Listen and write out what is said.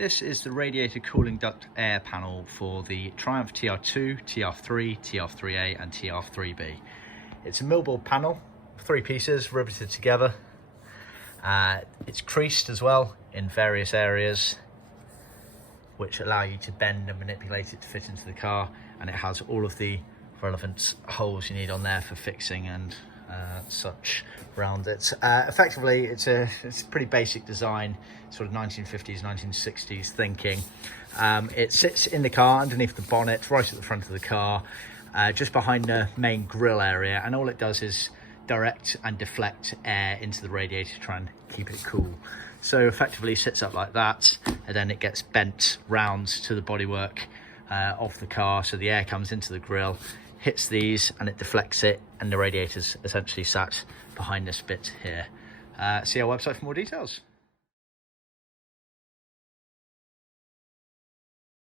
This is the radiator cooling duct air panel for the Triumph TR2, TR3, TR3A and TR3B. It's a millboard panel, 3 pieces riveted together. It's creased as well in various areas, which allow you to bend and manipulate it to fit into the car, and it has all of the relevant holes you need on there for fixing and such around it. Effectively, it's a pretty basic design, sort of 1950s, 1960s thinking. It sits in the car underneath the bonnet, right at the front of the car, just behind the main grille area, and all it does is direct and deflect air into the radiator to try and keep it cool. So effectively sits up like that, and then it gets bent round to the bodywork of the car, so the air comes into the grille, hits these and it deflects it, and the radiator's essentially sat behind this bit here. See our website for more details.